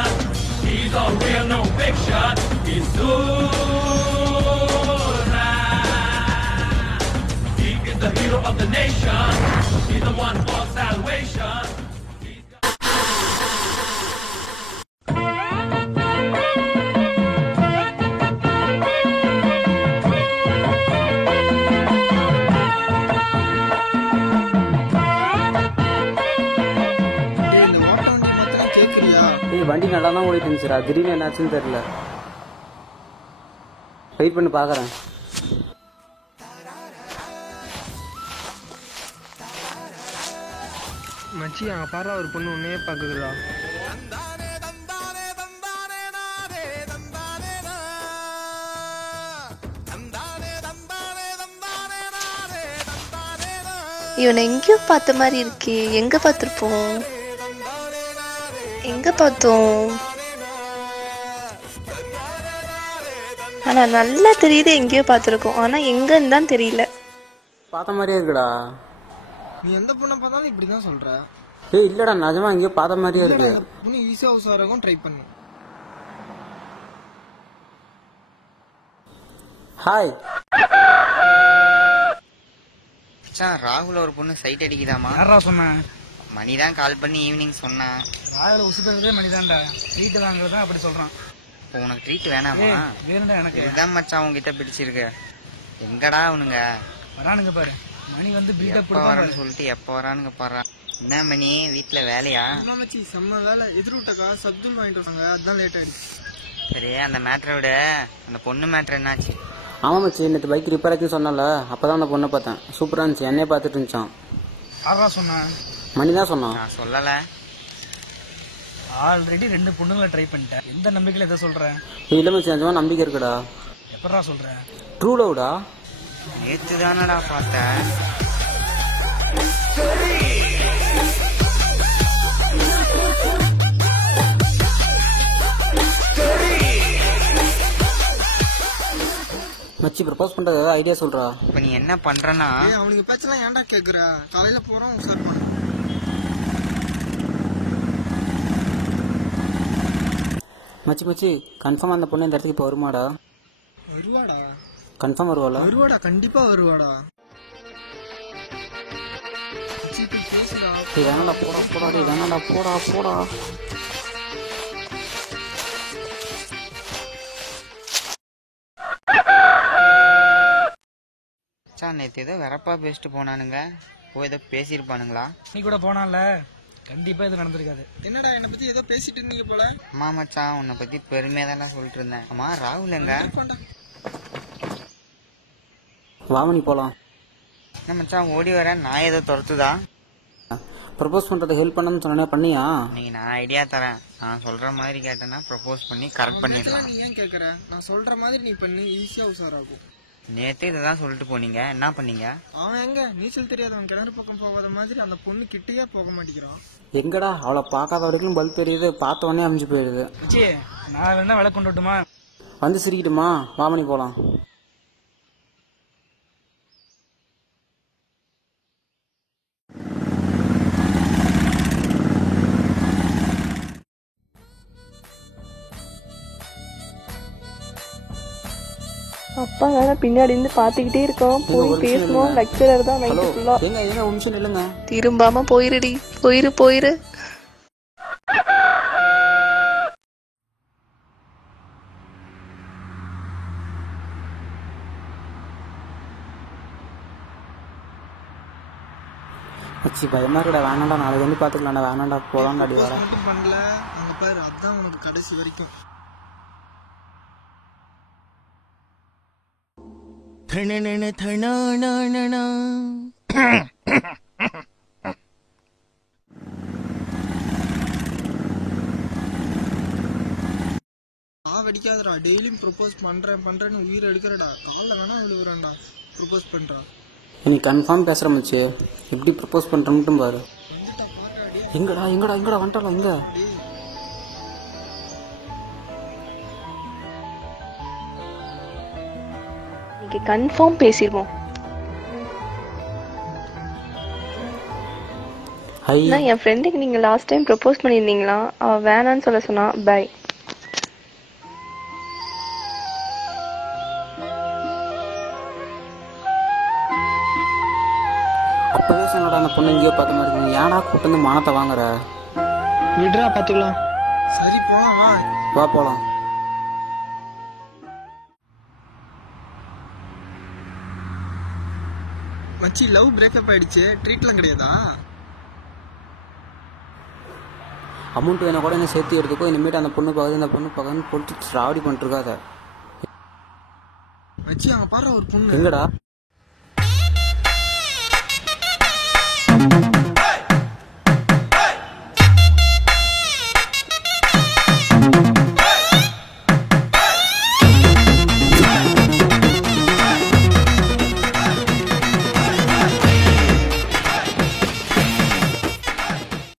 nation. He's all real, no fiction. He's Zura. He is the hero of the nation. He's the one for salvation. வண்டி நல்லா தான் ஓடிட்டு இருந்துச்சுடா, திடீர்னு என்னாச்சுன்னு தெரியல. வெயிட் பண்ணி பார்க்குறேன். மச்சி அங்கே பாரு ஒரு பொண்ணு ஒன்னே பார்க்குதுடா. இவனை எங்கேயோ பார்த்த மாதிரி இருக்கே. எங்க பார்த்துருப்போம்? எங்க பார்த்தோம்? ஆனா நல்லா தெரியுது எங்கேயோ பார்த்துருக்கோம். ஆனா எங்கன்னு தான் தெரியல. பார்த்த மாதிரியே இருக்குடா. நீ எந்த பொண்ணை பார்த்தாலும் இப்படிதான் சொல்ற. ஏய் இல்லடா, நிஜமா எங்கேயோ பார்த்த மாதிரியே இருக்கு. பொண்ணு ஈஸியா உசாராகும், ட்ரை பண்ணு. ஹாய் ராகுல் ஒரு பொண்ணு சைட் அடிக்குதாமா? யாரா சொன்ன? மணி தான் கால் பண்ணி ஈவினிங் சொன்னான். ராகுல உசுப்பதே மணிதான்டா. ட்ரீட் வாங்குறதா அப்படி சொல்றான். இப்போ உனக்கு ட்ரீட் வேணாமா? வேணும்டா எனக்கு. இதுதான் மச்சான் உங்ககிட்ட பிடிச்சிருக்கு. எங்கடா அவனுங்க வரானுங்க பாரு. மணி வந்து எப்ப வரான்னு சொல்லிட்டு எப்ப வரானுங்க பாரு. என்ன மணி வீட்டுல வேலையா? செம்ம வேலை. எதிர்விட்டக்கா சப்தம் வாங்கிட்டு வந்தாங்க, அதான் லேட் ஆயிடுச்சு. சரி அந்த மேட்டரை விட அந்த பொண்ணு மேட்டர் என்னாச்சு? ஆமாம் மச்சி, நேற்று பைக் ரிப்பேர் ஆச்சுன்னு சொன்னால, அப்போதான் அந்த பொண்ணை பார்த்தேன். சூப்பராக இருந்துச்சு, என்னையே பார்த்துட்டு இருந்துச்சான். யாரா சொன்ன? மணி தான் சொன்னான். நான் சொல்லலை. ஆல்ரெடி 2 பொண்ணுங்களை ட்ரை பண்ணிட்டேன். எந்த நம்பிக்கையில எதை சொல்றேன்? இல்லை மச்சி, நிஜமா நம்பிக்கை இருக்குடா. எப்படா சொல்றேன்? ட்ரூ லவ்டா. நேற்று தானடா பார்த்தேன். மச்சி ப்ரப்போஸ் பண்றது ஏதாவது ஐடியா சொல்றா. இப்ப நீ என்ன பண்றனா? அவனுக்கு பேச்செல்லாம் ஏன்டா கேக்குற? காலையில போறோம் உசார் பண்ணு. மச்சி மச்சி கன்ஃபார்ம் அந்த பொண்ணு இந்த இடத்துக்கு இப்போ வருமாடா? வருவாடா. கன்ஃபார்ம் வருவாளா? வருவாடா, கண்டிப்பா வருவாடா. பேசுடா. வேணாடா போடா போடா, வேணாடா போடா போடா. நேற்று ஏதோ வரப்பா பேசிட்டு போனானுங்க. போய் ஏதோ பேசியிருப்பானுங்களா? நீ கூட போனால கண்டிப்பா இது நடந்திருக்காது. என்னடா என்னை பத்தி ஏதோ பேசிட்டு இருந்தீங்க போல? அம்மா மச்சான் உன்னை பத்தி பெருமையா தான் சொல்லிட்டு இருந்தேன். அம்மா ராகுல் எங்க? வாமணி போலாம். என்ன மச்சான் ஓடி வர? நான் ஏதோ துரத்துதா? ப்ரப்போஸ் பண்றது ஹெல்ப் பண்ணணும்னு சொன்னா பண்ணியா? நீங்க நான் ஐடியா தரேன். நான் சொல்ற மாதிரி கேட்டேன்னா ப்ரப்போஸ் பண்ணி கரெக்ட் பண்ணிடலாம். நீ ஏன் கேக்குற? நான் சொல்ற மாதிரி நீ பண்ணி ஈஸியா உசாராகும். நேற்று இதான் சொல்லிட்டு போனீங்க, என்ன பண்ணீங்க? அவன் எங்க நீச்சல் தெரியாதவன் கிணறு பக்கம் போகாத மாதிரி அந்த பொண்ணு கிட்டேயே போக மாட்டேங்கிறான். எங்கடா அவளை பார்க்காத வரைக்கும் பல்ப் தெரியுது, பார்த்த உடனே அமைஞ்சு போயிடுது. நான் வேணா விலை கொண்டுட்டுமா? வந்து சிரிக்கிட்டுமா? வாமணி போலாம். அப்பா வேற பின்னாடி இருந்து பாத்துக்கிட்டே இருக்கோம். போய் பேசணும். லெக்சரர் தான் நைட் ஃபுல்லா. ஏங்க ஒரு நிமிஷம் இல்லங்க. திரும்பாம போயிருடி. போயிரு. மச்சி பயமா இருக்கடா, வேணாண்டா நாளைக்கு வந்து பாத்துக்கலாம்டா, வேணாண்டா போலாம்டா. அடி வர பண்ணல அங்க பாரு, அதான் உனக்கு கடைசி வரைக்கும். வெடிக்காதடா. டெய்லியும் ப்ரொபோஸ் பண்றேன்னு உயிர் எடுக்கிறடா. காலைல வேணா விழுவுறேன்டா. ப்ரொபோஸ் பண்றா. நீ கன்ஃபார்ம் பேசுற மச்சி. எப்படி ப்ரப்போஸ் பண்ற மட்டும் பாரு. எங்கடா வந்துட்டாலும் எங்க? இன்னைக்கு கன்ஃபார்ம் பேசிடுவோம். ஹை நான் என் ஃப்ரெண்டுக்கு நீங்கள் லாஸ்ட் டைம் ப்ரப்போஸ் பண்ணியிருந்தீங்களா? அவள் வேணான்னு சொல்ல சொன்னா. பை. அப்பவே சொன்னடா அந்த பொண்ணு எங்கேயோ பார்த்த மாதிரி இருக்கு. ஏன்னா கூட்டு வந்து மானத்தை வாங்குற? விடுறா பாத்துக்கலாம். சரி போலாம் வா. வா போலாம். மச்சி லவ் பிரேக்கப் ஆயிடுச்சு, ட்ரீட்லாம் கிடையாதா? அமௌண்ட் வேணா கூட என்ன சேர்த்து எடுத்துக்கோ. இனிமேட்டு அந்த பொண்ணு பார்க்குது இந்த பொண்ணு பார்க்குதுன்னு போட்டு ராவடி பண்ணிட்டு இருக்காத. மச்சி அங்க பாரு ஒரு பொண்ணு. எங்கடா?